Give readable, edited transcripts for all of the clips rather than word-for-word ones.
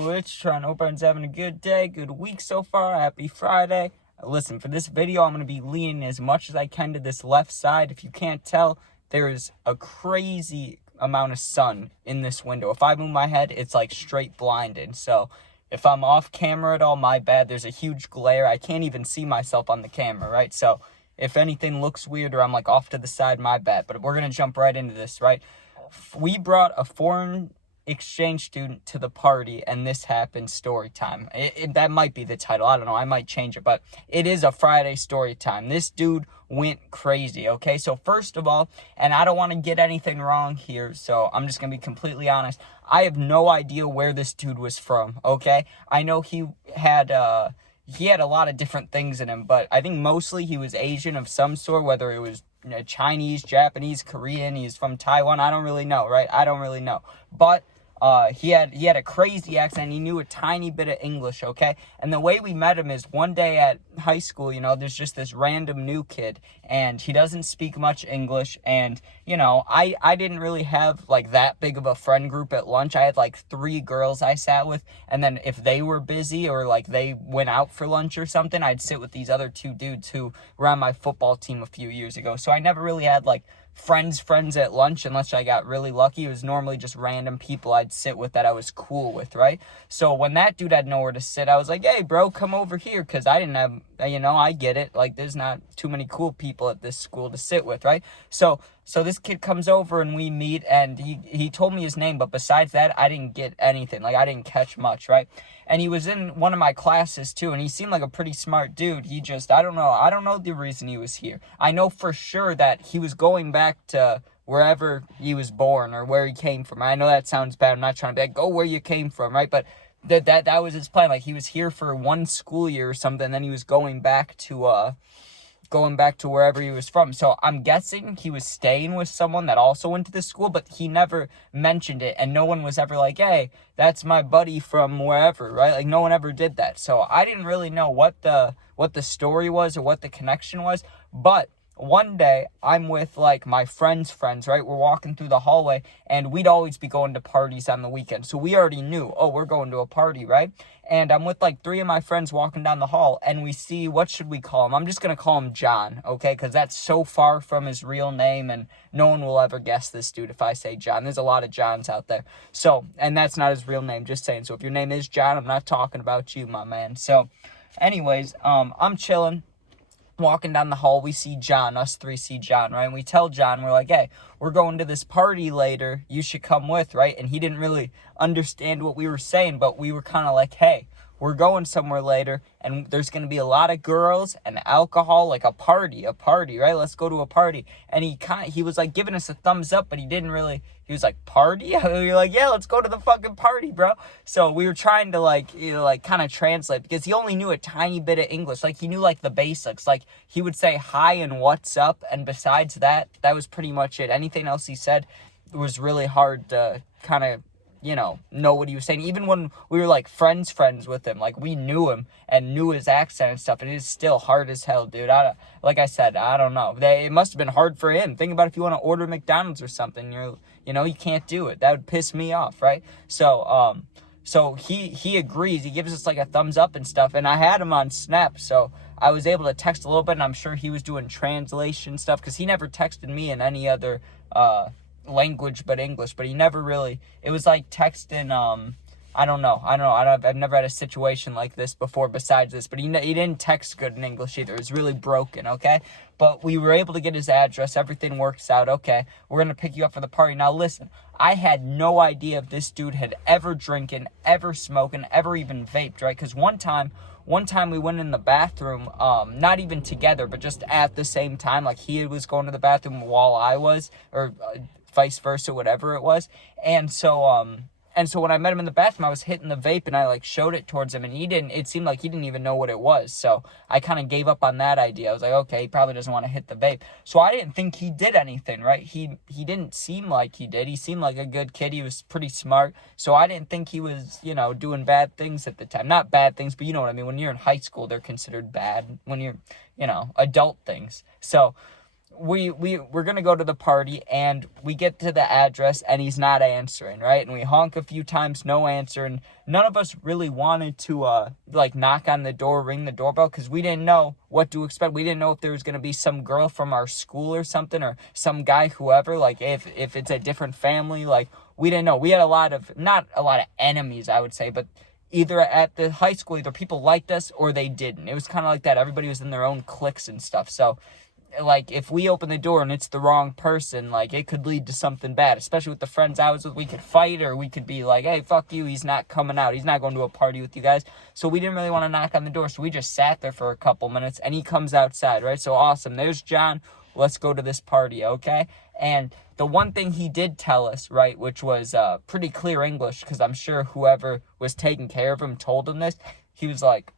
Yo, it's Tron. Hope everyone's having a good day, good week so far. Happy Friday. Listen, for this video, I'm going to be leaning as much as I can to this left side. If you can't tell, there is a crazy amount of sun in this window. If I move my head, it's like straight blinded. So if I'm off camera at all, my bad. There's a huge glare. I can't even see myself on the camera, right? So if anything looks weird or I'm like off to the side, my bad. But we're going to jump right into this, right? We brought a foreign exchange student to the party, and this happened. Story time. That might be the title. I don't know. I might change it, but it is a Friday story time. This dude went crazy, okay? So first of all, and I don't want to get anything wrong here, so I'm just going to be completely honest. I have no idea where this dude was from, okay? I know he had a lot of different things in him, but I think mostly he was Asian of some sort, whether it was Chinese, Japanese, Korean, he's from Taiwan. I don't really know, right? I don't really know. But he had a crazy accent. He knew a tiny bit of English, okay? And the way we met him is one day at high school, there's just this random new kid, and he doesn't speak much English, and, I didn't really have, like, that big of a friend group at lunch. I had, like, 3 girls I sat with, and then if they were busy or, like, they went out for lunch or something, I'd sit with these other 2 dudes who were on my football team a few years ago. So I never really had, like, friends at lunch unless I got really lucky. It was normally just random people I'd sit with that I was cool with, right? So when that dude had nowhere to sit, I was like, hey, bro, come over here, because I didn't have, I get it. Like, there's not too many cool people at this school to sit with, right? So this kid comes over and we meet, and he told me his name, but besides that, I didn't get anything. Like, I didn't catch much, right? And he was in one of my classes too, and he seemed like a pretty smart dude. He just, I don't know the reason he was here. I know for sure that he was going back to wherever he was born or where he came from. I know that sounds bad. I'm not trying to be like, go where you came from, right? But that was his plan. Like, he was here for 1 school year or something, and then he was going back to wherever he was from. So I'm guessing he was staying with someone that also went to this school, but he never mentioned it, and no one was ever like, hey, that's my buddy from wherever, right? Like, no one ever did that. So I didn't really know what the story was or what the connection was. But one day, I'm with, like, my friend's friends, right? We're walking through the hallway, and we'd always be going to parties on the weekend. So we already knew, oh, we're going to a party, right? And I'm with, like, 3 of my friends walking down the hall, and we see, what should we call him? I'm just going to call him John, okay? Because that's so far from his real name, and no one will ever guess this dude if I say John. There's a lot of Johns out there. So, and that's not his real name, just saying. So if your name is John, I'm not talking about you, my man. So, anyways, I'm chilling. Walking down the hall, we see John. Us 3 see John, right? And we tell John, we're like, hey, we're going to this party later. You should come with, right? And he didn't really understand what we were saying, but we were kind of like, hey, we're going somewhere later, and there's going to be a lot of girls and alcohol, like a party, right? Let's go to a party. And he was like giving us a thumbs up, but he was like, party? We were like, yeah, let's go to the fucking party, bro. So we were trying to kind of translate, because he only knew a tiny bit of English. Like, he knew like the basics. Like, he would say hi and what's up, and besides that, that was pretty much it. Anything else he said was really hard to kind of know what he was saying. Even when we were like friends with him, like, we knew him and knew his accent and stuff, and it's still hard as hell, dude. Like I said, I don't know. It must have been hard for him. Think about if you want to order McDonald's or something, you can't do it. That would piss me off, right? So he agrees. He gives us like a thumbs up and stuff, and I had him on Snap, so I was able to text a little bit, and I'm sure he was doing translation stuff, because he never texted me in any other language but English. But he never really, it was like texting, I've never had a situation like this before besides this, but he didn't text good in English either. It was really broken, okay? But we were able to get his address. Everything works out, okay? We're going to pick you up for the party. Now, listen, I had no idea if this dude had ever drinking, ever smoking, ever even vaped, right? Because one time we went in the bathroom, not even together, but just at the same time. Like, he was going to the bathroom while I was, or vice versa, whatever it was. And so when I met him in the bathroom, I was hitting the vape, and I like showed it towards him, and it seemed like he didn't even know what it was. So I kind of gave up on that idea. I was like, okay, he probably doesn't want to hit the vape. So I didn't think he did anything, right? He didn't seem like he did. He seemed like a good kid. He was pretty smart. So I didn't think he was, doing bad things at the time. Not bad things, but you know what I mean? When you're in high school, they're considered bad. When you're, adult things. So we're gonna go to the party, and we get to the address and he's not answering, right? And we honk a few times, no answer, and none of us really wanted to like knock on the door, ring the doorbell, because we didn't know what to expect. We didn't know if there was gonna be some girl from our school or something, or some guy, whoever, like if it's a different family. Like, we didn't know. We had not a lot of enemies, I would say, but either at the high school, either people liked us or they didn't. It was kind of like that. Everybody was in their own cliques and stuff. So like, if we open the door and it's the wrong person, like, it could lead to something bad, especially with the friends I was with. We could fight, or we could be like, hey, fuck you, he's not coming out, he's not going to a party with you guys. So we didn't really want to knock on the door, so we just sat there for a couple minutes, and he comes outside, right? So awesome, there's John, let's go to this party, okay? And the one thing he did tell us, right, which was pretty clear English, because I'm sure whoever was taking care of him told him this. He was like,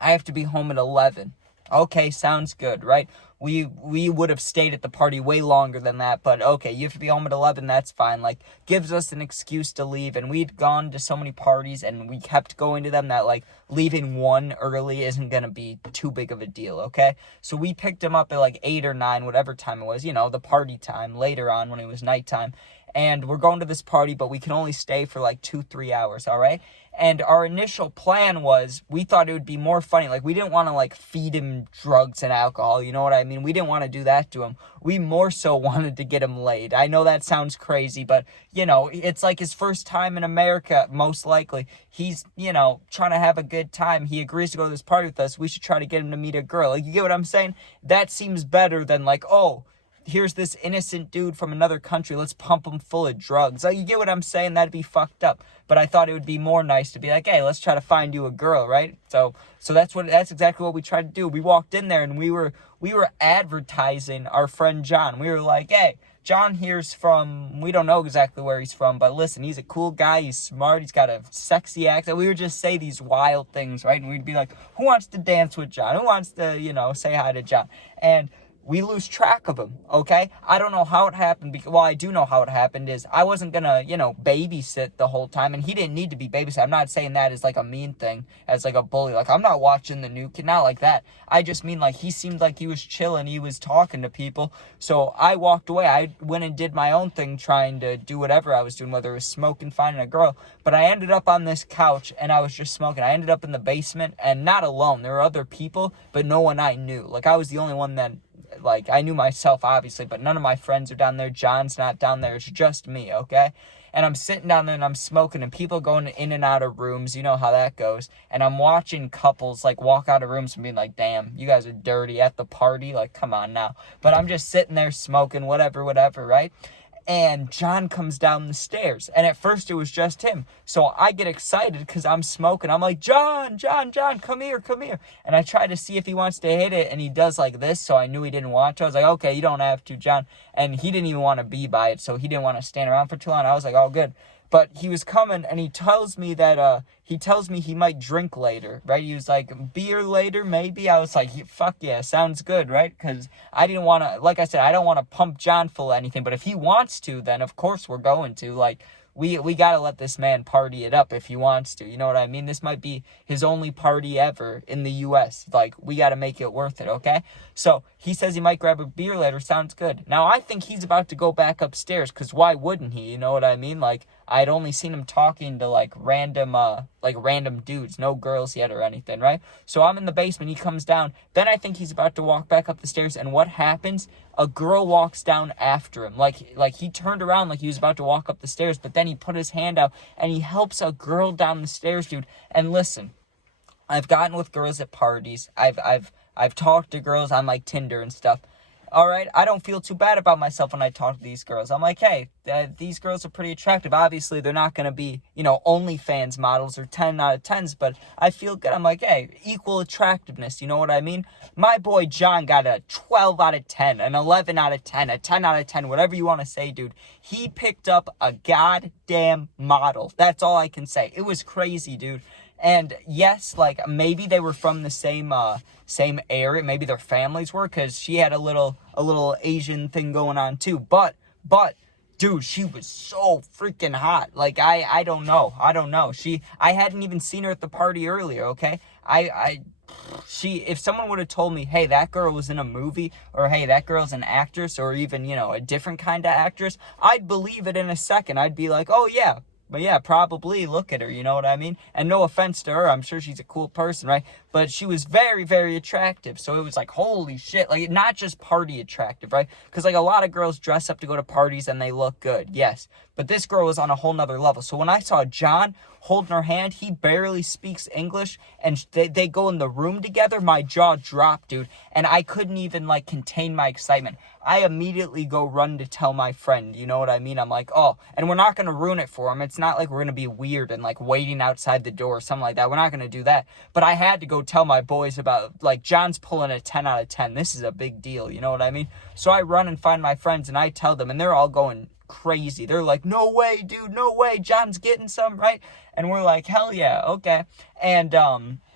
I have to be home at 11. Okay, sounds good, right? We would have stayed at the party way longer than that, but okay, you have to be home at 11, that's fine. Like, gives us an excuse to leave, and we'd gone to so many parties, and we kept going to them, that, like, leaving 1 early isn't gonna be too big of a deal, okay? So we picked him up at, like, 8 or 9, whatever time it was, the party time, later on when it was nighttime, and we're going to this party, but we can only stay for, like, 2-3 hours, all right? And our initial plan was, we thought it would be more funny. Like, we didn't want to, like, feed him drugs and alcohol, you know what I mean? We didn't want to do that to him. We more so wanted to get him laid. I know that sounds crazy, but, it's like his first time in America, most likely. He's, trying to have a good time. He agrees to go to this party with us. We should try to get him to meet a girl. Like, you get what I'm saying? That seems better than, like, oh, here's this innocent dude from another country, let's pump him full of drugs. Like, you get what I'm saying? That'd be fucked up. But I thought it would be more nice to be like, hey, let's try to find you a girl, right? So that's exactly what we tried to do. We walked in there, and we were advertising our friend John. We were like, hey, John here's from, we don't know exactly where he's from, but listen, he's a cool guy, he's smart, he's got a sexy accent. We would just say these wild things, right? And we'd be like, who wants to dance with John? Who wants to, say hi to John? And we lose track of him, okay? I don't know how it happened. Well, I do know how it happened is I wasn't gonna, babysit the whole time, and he didn't need to be babysat. I'm not saying that as, like, a mean thing, as, like, a bully. Like, I'm not watching the new kid, not like that. I just mean, like, he seemed like he was chilling, he was talking to people, so I walked away. I went and did my own thing, trying to do whatever I was doing, whether it was smoking, finding a girl, but I ended up on this couch, and I was just smoking. I ended up in the basement, and not alone. There were other people, but no one I knew. Like, I was the only one that, like, I knew myself, obviously, but none of my friends are down there. John's not down there. It's just me, okay? And I'm sitting down there, and I'm smoking, and people going in and out of rooms. You know how that goes. And I'm watching couples, like, walk out of rooms and being like, damn, you guys are dirty at the party. Like, come on now. But I'm just sitting there smoking, whatever, right? And John comes down the stairs, and at first it was just him. So I get excited because I'm smoking. I'm like, John, come here. And I try to see if he wants to hit it, and he does like this, so I knew he didn't want to. I was like, okay, you don't have to, John. And he didn't even want to be by it, so he didn't want to stand around for too long. I was like, oh, good. But he was coming, and he tells me he might drink later, right? He was like, beer later, maybe? I was like, fuck yeah, sounds good, right? Because I didn't want to, like I said, I don't want to pump John full of anything, but if he wants to, then of course we're going to. Like, we got to let this man party it up if he wants to, you know what I mean? This might be his only party ever in the U.S. Like, we got to make it worth it, okay? So he says he might grab a beer later, sounds good. Now, I think he's about to go back upstairs, because why wouldn't he, you know what I mean? Like, I'd only seen him talking to, like, random dudes, no girls yet or anything, right? So I'm in the basement, he comes down, then I think he's about to walk back up the stairs, and what happens? A girl walks down after him, like he turned around like he was about to walk up the stairs, but then he put his hand out, and he helps a girl down the stairs, dude. And listen, I've gotten with girls at parties, I've talked to girls on, like, Tinder and stuff. All right, I don't feel too bad about myself when I talk to these girls. I'm like, hey, these girls are pretty attractive. Obviously, they're not going to be, OnlyFans models or 10 out of 10s, but I feel good. I'm like, hey, equal attractiveness, you know what I mean? My boy John got a 12 out of 10, an 11 out of 10, a 10 out of 10, whatever you want to say, dude. He picked up a goddamn model. That's all I can say. It was crazy, dude. And yes, like, maybe they were from the same area, maybe their families were, because she had a little Asian thing going on too, but dude, she was so freaking hot. Like, I don't know. I hadn't even seen her at the party earlier, okay? If someone would have told me, hey, that girl was in a movie, or hey, that girl's an actress, or even, a different kind of actress, I'd believe it in a second. I'd be like, oh, yeah. But yeah, probably, look at her, you know what I mean? And no offense to her, I'm sure she's a cool person, right? But she was very, very attractive. So it was like, holy shit. Like, not just party attractive, right? Because, like, a lot of girls dress up to go to parties and they look good, yes. But this girl was on a whole nother level. So when I saw John holding her hand, he barely speaks English, and they go in the room together, my jaw dropped, dude. And I couldn't even, like, contain my excitement. I immediately go run to tell my friend, you know what I mean? I'm like, oh, and we're not going to ruin it for him. It's not like we're going to be weird and, like, waiting outside the door or something like that. We're not going to do that. But I had to go tell my boys about, like, John's pulling a 10 out of 10. This is a big deal, you know what I mean? So I run and find my friends, and I tell them, and they're all going crazy. They're like, no way, dude, no way, John's getting some, right? And we're like, hell yeah, okay. And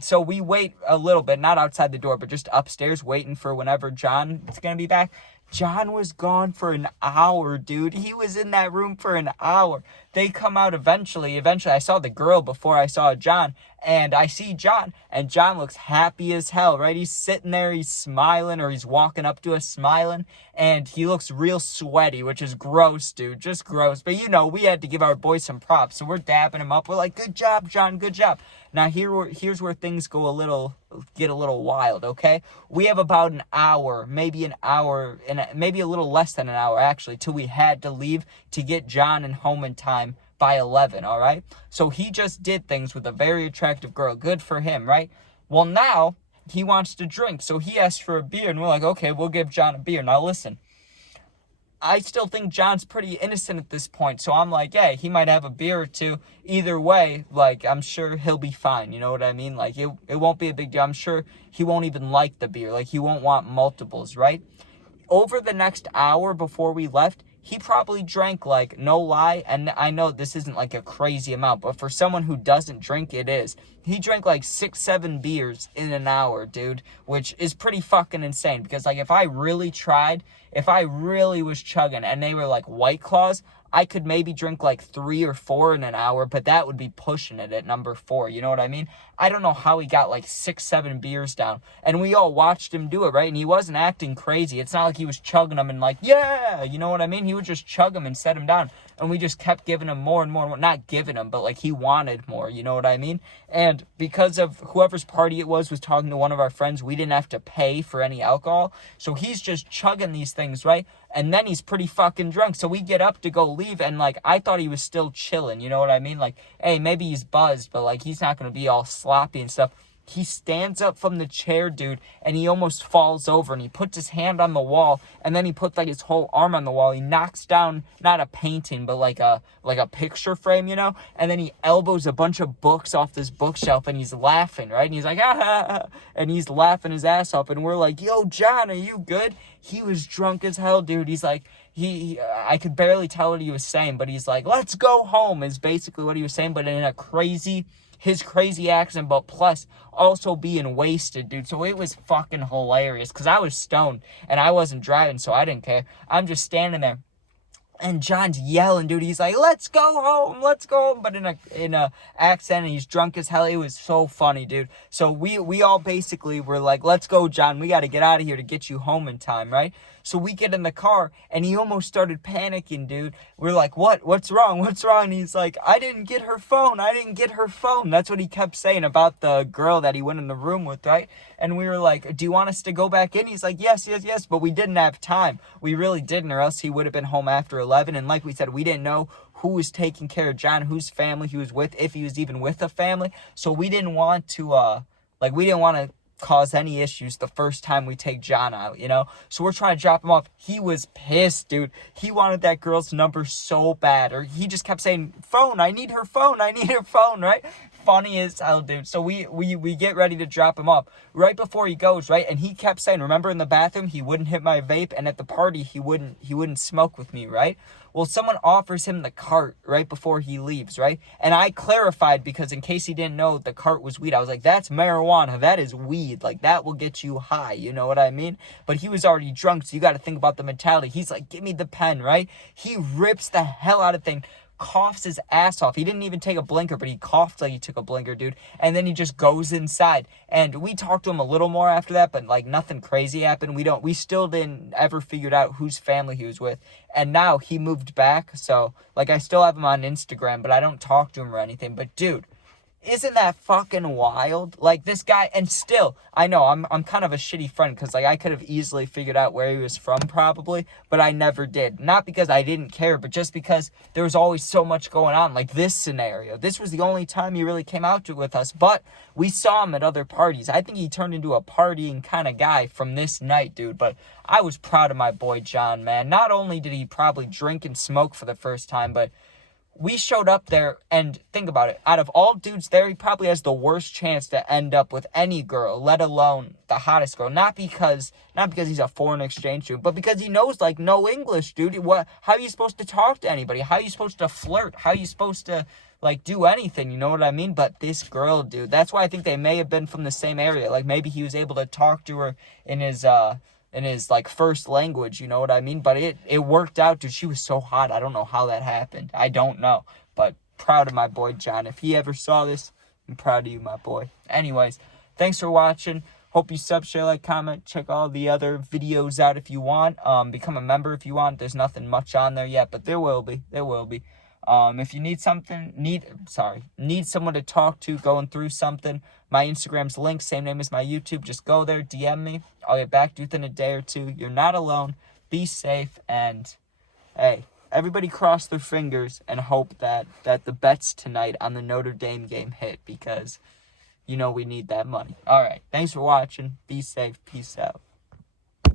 so we wait a little bit, not outside the door, but just upstairs, waiting for whenever John is gonna be back. John was gone for an hour, dude. He was in that room for an hour. They come out eventually. I saw the girl before I saw John, and I see John, and John looks happy as hell, right? He's sitting there, he's smiling, or he's walking up to us smiling, and he looks real sweaty, which is gross, dude, just gross. But, we had to give our boy some props, so we're dapping him up. We're like, good job, John, good job. Now, here's where things get a little wild, okay? We have about an hour, maybe an hour, and maybe a little less than an hour, actually, till we had to leave to get John and home in time by 11, all right? So he just did things with a very attractive girl. Good for him, right? Well, now he wants to drink, so he asks for a beer, and we're like, okay, we'll give John a beer. Now, listen, I still think John's pretty innocent at this point, so I'm like, hey, he might have a beer or two. Either way, like, I'm sure he'll be fine, you know what I mean? Like, it won't be a big deal. I'm sure he won't even like the beer. Like, he won't want multiples, right? Over the next hour before we left, he probably drank, like, no lie, and I know this isn't, like, a crazy amount, but for someone who doesn't drink, it is. He drank, like, 6-7 beers in an hour, dude, which is pretty fucking insane, because, like, if I really was chugging, and they were, like, White Claws, I could maybe drink, like, 3 or 4 in an hour, but that would be pushing it at number 4, you know what I mean? I don't know how he got, like, 6-7 beers down, and we all watched him do it, right? And he wasn't acting crazy. It's not like he was chugging them and like, yeah, you know what I mean? He would just chug them and set them down, and we just kept giving him more and more and more. Not giving him, but, like, he wanted more, you know what I mean? And because of whoever's party it was talking to one of our friends, we didn't have to pay for any alcohol, so he's just chugging these things, right? And then he's pretty fucking drunk, so we get up to go leave, and, like, I thought he was still chilling, you know what I mean? Like, hey, maybe he's buzzed, but, like, he's not gonna be all sloppy and stuff. He stands up from the chair, dude, and he almost falls over, and he puts his hand on the wall, and then he puts, like, his whole arm on the wall. He knocks down, not a painting, but, like a picture frame, you know? And then he elbows a bunch of books off this bookshelf, and he's laughing, right? And he's like, ah, and he's laughing his ass off, and we're like, yo, John, are you good? He was drunk as hell, dude. He's like, I could barely tell what he was saying, but he's like, let's go home, is basically what he was saying, but in his crazy accent, but plus also being wasted, dude. So it was fucking hilarious, because I was stoned, and I wasn't driving, so I didn't care. I'm just standing there, and John's yelling, dude. He's like, let's go home, but in a accent, and he's drunk as hell. It was so funny, dude. So we all basically were like, let's go, John. We got to get out of here to get you home in time, right? So we get in the car, and he almost started panicking, dude. We're like, what's wrong? And he's like, I didn't get her phone. That's what he kept saying about the girl that he went in the room with, right? And we were like, do you want us to go back in? He's like, yes, but we didn't have time. We really didn't, or else he would have been home after 11. And like we said, we didn't know who was taking care of John, whose family he was with, if he was even with a family. So we didn't want to, cause any issues the first time we take John out, you know? So we're trying to drop him off. He was pissed, dude. He wanted that girl's number so bad, or he just kept saying, phone, I need her phone, right? Funny as hell, dude. So we get ready to drop him off. Right before he goes, right? And he kept saying, remember in the bathroom, he wouldn't hit my vape, and at the party, he wouldn't smoke with me, right? Well, someone offers him the cart right before he leaves, right? And I clarified, because in case he didn't know, the cart was weed. I was like, that's marijuana. That is weed. Like, that will get you high. You know what I mean? But he was already drunk, so you got to think about the mentality. He's like, give me the pen, right? He rips the hell out of thing, coughs his ass off. He didn't even take a blinker, but he coughed like he took a blinker, dude. And then he just goes inside. And we talked to him a little more after that, but like nothing crazy happened. We still didn't ever figured out whose family he was with. And now he moved back, so like I still have him on Instagram, but I don't talk to him or anything. But dude, isn't that fucking wild? Like, this guy, and still, I know, I'm kind of a shitty friend, because, like, I could have easily figured out where he was from, probably, but I never did. Not because I didn't care, but just because there was always so much going on, like this scenario. This was the only time he really came out to with us, but we saw him at other parties. I think he turned into a partying kind of guy from this night, dude, but I was proud of my boy John, man. Not only did he probably drink and smoke for the first time, but we showed up there, and think about it. Out of all dudes there, he probably has the worst chance to end up with any girl, let alone the hottest girl. Not because he's a foreign exchange student, but because he knows, like, no English, dude. How are you supposed to talk to anybody? How are you supposed to flirt? How are you supposed to, like, do anything? You know what I mean? But this girl, dude, that's why I think they may have been from the same area. Like, maybe he was able to talk to her in his like first language, you know what I mean? But it worked out, dude. She was so hot. I don't know how that happened. I don't know. But proud of my boy John. If he ever saw this, I'm proud of you, my boy. Anyways, thanks for watching. Hope you sub, share, like, comment. Check all the other videos out if you want. Become a member if you want. There's nothing much on there yet, but there will be. There will be. If you need someone to talk to going through something, my Instagram's linked, same name as my YouTube. Just go there, DM me. I'll get back to you within a day or two. You're not alone. Be safe, and hey, everybody cross their fingers and hope that the bets tonight on the Notre Dame game hit, because you know we need that money. All right, thanks for watching. Be safe. Peace out.